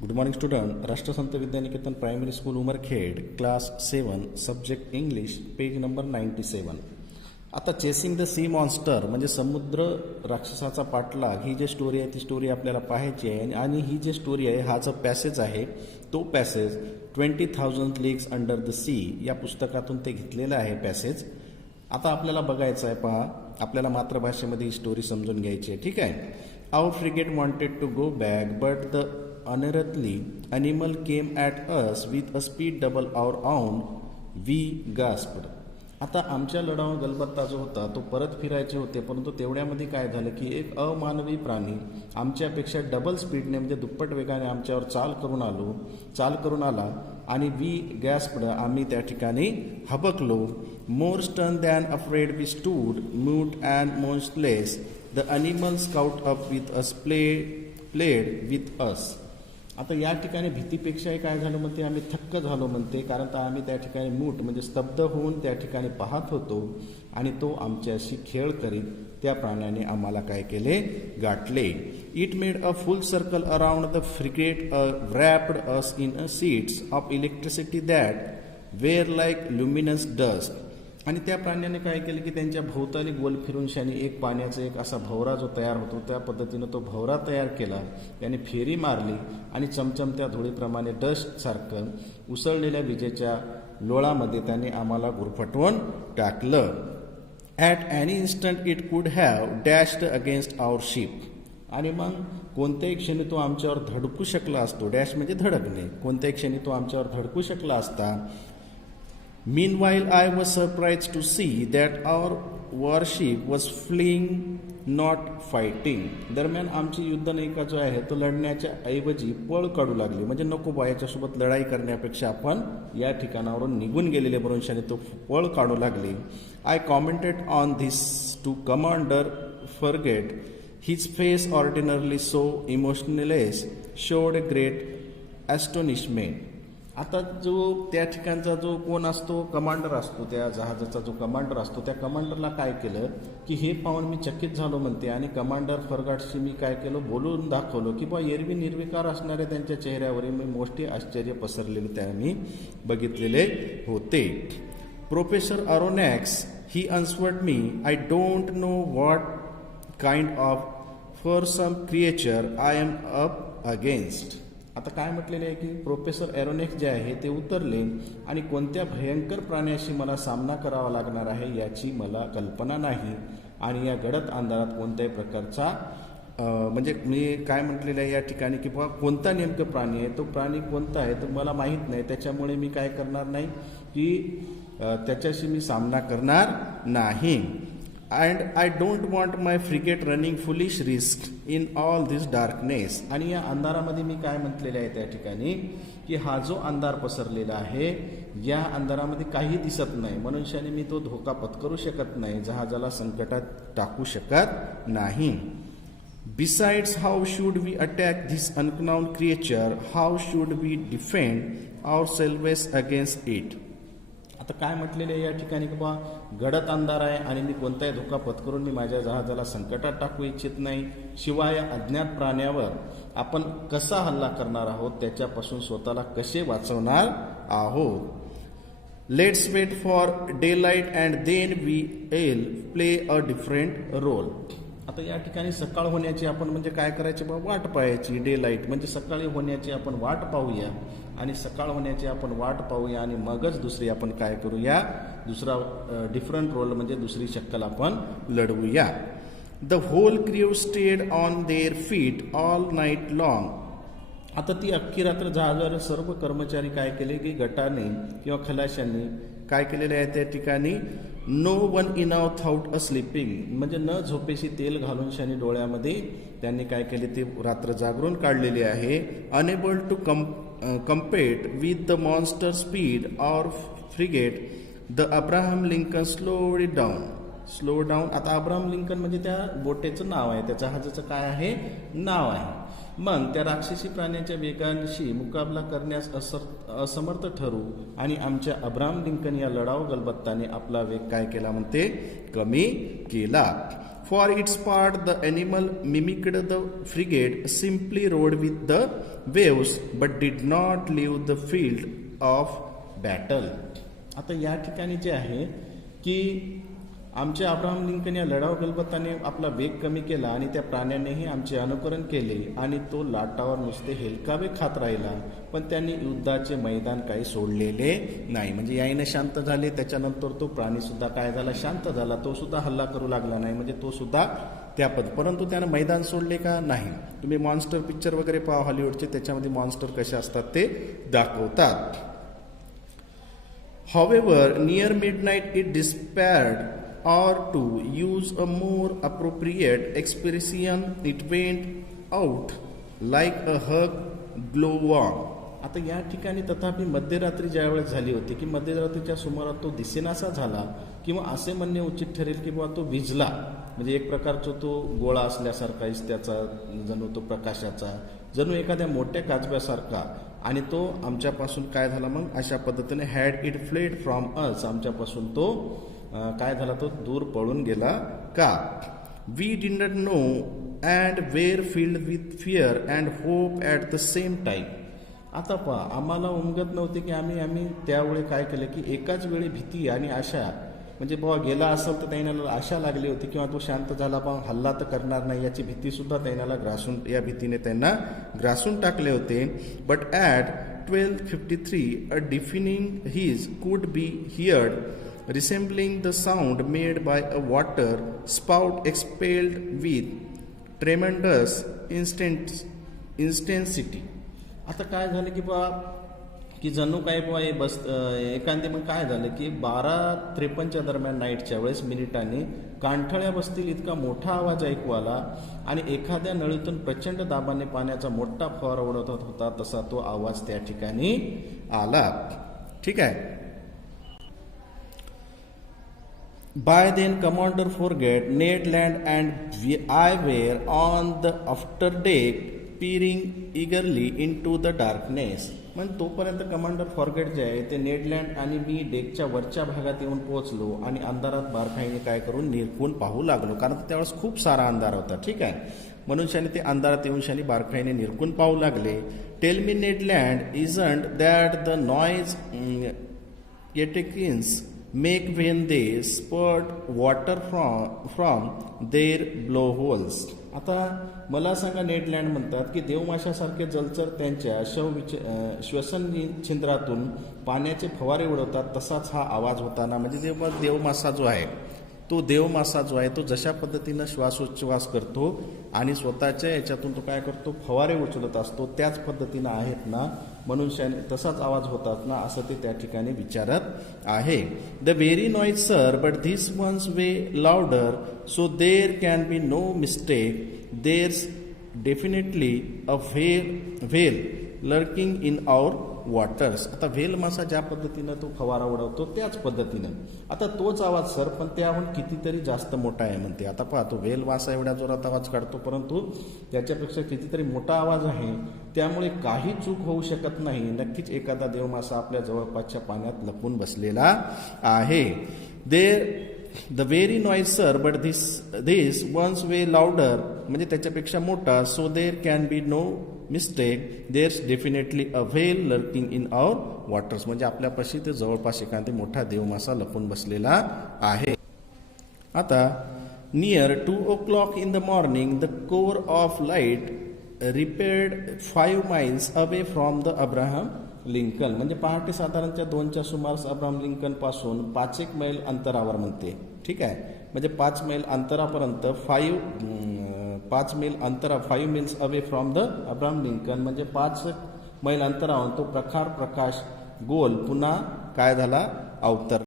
Good morning student. Rashtrasant Vidyaniketan primary school Umarkhed class 7 subject English page number 97. आता chasing the sea monster म्हणजे समुद्र राक्षसाचा पाठलाग ही जी स्टोरी आहे ती स्टोरी आपल्याला पाहायची आहे. आणि ही जी स्टोरी आहे हा जो पॅसेज आहे तो passage 20,000 leagues under the sea या पुस्तकातून ते घेतलेलं आहे पॅसेज. आता आपल्याला बघायचं आहे, पहा, आपल्याला मातृभाषेमध्ये ही स्टोरी समजून घ्यायची आहे. ठीक आहे. Our frigate wanted to go back but the unearthly animal came at us with a speed double our own. We gasped. आता आमच्या लढाऊ गलबत्ता जो होता तो परत फिरायचे होते, परंतु तेवढ्यामध्ये काय झालं की एक अमानवी प्राणी आमच्यापेक्षा डबल स्पीडने म्हणजे दुप्पट वेगाने आमच्यावर चाल करून आला आणि वी गॅस्पड, आम्ही त्या ठिकाणी हबकलो. More stunned than afraid we stood mute and motionless. The animal scout up with us played with us. आता या ठिकाणी भीतीपेक्षाही काय झालं म्हणते, आम्ही थक्क झालो म्हणते, कारण तर आम्ही त्या ठिकाणी मूट म्हणजे स्तब्ध होऊन त्या ठिकाणी पाहत होतो आणि तो आमच्याशी खेळ करीत त्या प्राण्याने आम्हाला काय केले, गाठले. It made a full circle around the frigate, wrapped us in seeds of electricity that were like luminous dust. आणि त्या प्राण्याने काय केलं की त्यांच्या भोवताली गोल फिरून शानी एक पाण्याचा एक असा भवरा जो तयार होतो त्या पद्धतीनं तो भवरा तयार केला. त्याने फेरी मारली आणि चमचमत्या धुळीप्रमाणे डस्टसारखं उसळलेल्या विजेच्या लोळामध्ये त्याने आम्हाला गुरफटवून टाकलं. ॲट एनी इन्स्टंट इट कुड हॅव डॅश्ड अगेन्स्ट आवर शिप. आणि मग कोणत्याही क्षणी तो आमच्यावर धडकू शकला असतो. डॅश म्हणजे धडकणे. कोणत्याही क्षणी तो आमच्यावर धडकू शकला असता. Meanwhile, I was surprised to see that our warship was fleeing, not fighting. दरम्यान आमची युद्धनौका जो आहे तो लढण्याच्या ऐवजी पळ काढू लागली. म्हणजे नको बा, याच्यासोबत लढाई करण्यापेक्षा आपण या ठिकाणावरून निघून गेलेले बरोंशाने तो पळ काढू लागली. I commented on this to Commander Farragut. His face, ordinarily so emotionless, showed great astonishment. आता जो त्या ठिकाणचा जो कोण असतो, कमांडर असतो, त्या जहाजाचा जो कमांडर असतो, त्या कमांडरला काय केलं की हे पाहून मी चकित झालो म्हणते. आणि कमांडर फरगाटशी मी काय केलं, बोलून दाखवलं की बा एरवी निर्विकार असणाऱ्या त्यांच्या चेहऱ्यावरील मी मोठे आश्चर्य पसरलेले त्या मी बघितलेले होते. Professor Aronnax he answered me, I don't know what kind of for some creature I am up against. आता काय म्हटलेले आहे की प्रोफेसर एरोनेक्स जे आहे ते उतरले आणि कोणत्या भयंकर प्राण्याशी मला सामना करावा लागणार आहे याची मला कल्पना नाही. आणि या गडद अंधारात कोणत्याही प्रकारचा म्हणजे मी काय म्हटलेलं आहे या ठिकाणी की बाबा कोणता नेमकं प्राणी आहे, तो प्राणी कोणता आहे तर मला माहीत नाही. त्याच्यामुळे मी काय करणार नाही की त्याच्याशी मी सामना करणार नाही. And I don't want my frigate running foolish risk in all this darkness. आणि या अंधारामध्ये मी काय म्हटलेले आहे त्या ठिकाणी की हा जो अंधार पसरलेला आहे या अंधारामध्ये काही दिसत नाही, मनुष्याने मी तो धोका पत्करू शकत नाही, जहाजाला संकटात टाकू शकत नाही. Besides, how should we attack this unknown creature, how should we defend ourselves against it. आता काय म्हटलेलं आहे या ठिकाणी की बा गडद अंधार आहे आणि मी कोणताही धोका पत्करून मी माझ्या जहाजाला संकटात टाकू इच्छित नाही. शिवाय या अज्ञात प्राण्यावर आपण कसा हल्ला करणार आहोत, त्याच्यापासून स्वतःला कसे वाचवणार आहोत. Let's wait for daylight and then we will play a different role. आता या ठिकाणी सकाळ होण्याची आपण म्हणजे काय करायचे बा, वाट पाहायची. डे लाईट म्हणजे सकाळी होण्याची आपण वाट पाहूया आणि सकाळ होण्याची आपण वाट पाहूया आणि मगच दुसरी आपण काय करूया, दुसरा डिफरंट रोल म्हणजे दुसरी शक्कल आपण लढवूया. The whole crew stayed on their feet all night long. आता ती अख्खी रात्र जहाजावर सर्व कर्मचारी काय केले की गटाने किंवा खलाशांनी काय केलेले आहे त्या ठिकाणी, नो वन इनाव थाउट अ स्लिपिंग म्हणजे न झोपेशी तेल घालून शानी डोळ्यामध्ये त्यांनी काय केले ते रात्र जागरून काढलेली आहे. Unable to compete with the monster speed or frigate the Abraham Lincoln slow down. आता अब्राहम लिंकन म्हणजे त्या बोटेचं नाव आहे, त्या जहाजाचं काय आहे, नाव आहे. मग त्या राक्षसी प्राण्याच्या वेगांशी मुकाबला करण्यास असमर्थ ठरू आणि आमच्या अब्राहम लिंकन या लढाऊ गलबत्ताने आपला वेग काय केला म्हणते, कमी केला. For its part the animal mimicked the frigate simply rode with the waves but did not leave the field of battle. आता या ठिकाणी जे आहे की आमचे अब्राहम लिंकन या लढाऊ गलबताने आपला वेग कमी केला आणि त्या प्राण्यांनीही आमचे अनुकरण केले आणि तो लाटावर नुसते हेलकावे खात राहिला, पण त्यांनी युद्धाचे मैदान काही सोडलेले नाही. म्हणजे याईने शांत झाले, त्याच्यानंतर तो प्राणी सुद्धा काय झाला, शांत झाला, तो सुद्धा हल्ला करू लागला नाही, म्हणजे तो सुद्धा त्या परंतु त्यानं मैदान सोडले का नाही. तुम्ही मॉन्स्टर पिक्चर वगैरे पहा हॉलिवूडचे, त्याच्यामध्ये मॉन्स्टर कसे असतात ते दाखवतात. However, near midnight it despaired, or to use a more appropriate expression, it went out like a hug glowworm. आता या ठिकाणी तथापि मध्यरात्री ज्यावेळेस झाली होती की मध्यरात्रीच्या सुमारात तो दिसेनासा झाला, किंवा असे म्हणणे उचित ठरेल की बाबा तो विझला, म्हणजे एक प्रकारचा तो गोळा असल्यासारखाच त्याचा जणू तो प्रकाशाचा जणू एखाद्या मोठ्या काजव्यासारखा, आणि तो आमच्यापासून काय झाला मग अशा पद्धतीने had it fled from us, आमच्यापासून तो काय झाला, तो दूर पळून गेला का. We did not know and were filled with fear and hope at the same time. आता पहा, आम्हाला उमगत नव्हते की आम्ही त्यावेळी काय केलं की एकाच वेळी भीती आणि आशा, म्हणजे बाबा गेला असेल तर त्यांना आशा लागली होती, किंवा तो शांत झाला पण हल्ला तर करणार नाही याची भीती सुद्धा त्यांना ग्रासून, या भीतीने त्यांना ग्रासून टाकले होते. But at 12:53 a deafening hiss could be हिअर्ड resembling the sound made by a water spout expelled with tremendous intensity. आता काय झालं की बा की जणू काय बा एखादे मग काय झालं की 12:53 दरम्यान नाईटच्या वेळेस मिनिटांनी कांठळ्या बसतील इतका मोठा आवाज ऐकू आला, आणि एखाद्या नळीतून प्रचंड दाबाने पाण्याचा मोठा फवारा उडत होता तसा तो आवाज त्या ठिकाणी आला. ठीक आहे. By then Commander Farragut, Ned Land and I were on the afterdeck peering eagerly into the darkness. म्हणजे तोपर्यंत कमांडर फॉरगेट जे आहे ते नेडलँड आणि मी डेकच्या वरच्या भागात येऊन पोहोचलो आणि अंधारात बारकाईने काय करून निरखून पाहू लागलो, कारण त्यावेळेस खूप सारा अंधार होता. ठीक आहे. म्हणून शाने ते अंधारात येऊन शाने बारकाईने निरखून पाहू लागले. Tell me Ned Land, isn't that the noise येटेकिन्स make when they spurt water from their blowholes. आता मला सांगा, नेडलँड म्हणतात की देवमाशासारखे जलचर त्यांच्या श्वसन छिद्रातून पाण्याचे फवारे उडवतात, तसाच हा आवाज होताना, म्हणजे देवमासा जो आहे तो जशा पद्धतीनं श्वासोच्छ्वास करतो आणि स्वतःच्या याच्यातून तो काय करतो, फवारे उचलत असतो, त्याच पद्धतीनं आहेत ना, म्हणून तसाच आवाज होतात ना, असं ते त्या ठिकाणी विचारत आहे. The very noise sir, but this one's way louder, so there can be no mistake, there's definitely a whale lurking in our waters. आता व्हेल मासा ज्या पद्धतीनं तो फवारा उडवतो त्याच पद्धतीनं आता तोच आवाज सर, पण त्याहून कितीतरी जास्त मोठा आहे म्हणते. आता पहा, तो व्हेल मासा एवढ्या जोरात आवाज काढतो, परंतु त्याच्यापेक्षा कितीतरी मोठा आवाज आहे, त्यामुळे काही चूक होऊ शकत नाही. नक्कीच एखादा देवमासा आपल्या जवळपासच्या पाण्यात लपून बसलेला आहे. The very noise sir, but this one's way louder, म्हणजे त्याच्यापेक्षा मोठा, so there can be no mistake, there's definitely a whale lurking in our waters, म्हणजे आपल्यापाशी ते जवळपास एखादी मोठा देवमासा लपून बसलेला आहे. आता near 2 in the morning the core of light repaired 5 miles away from the Abraham Lincoln, म्हणजे पहाटे साधारणच्या 2च्या सुमारास अब्राहम लिंकन पासून 5 मैल अंतरावर म्हणते. ठीक आहे. म्हणजे 5 मैल अंतरापर्यंत 5 mills away from the Abraham Lincoln, म्हणजे 5 मैल अंतरावर तो प्रकाश गोल पुन्हा काय झाला, अवतर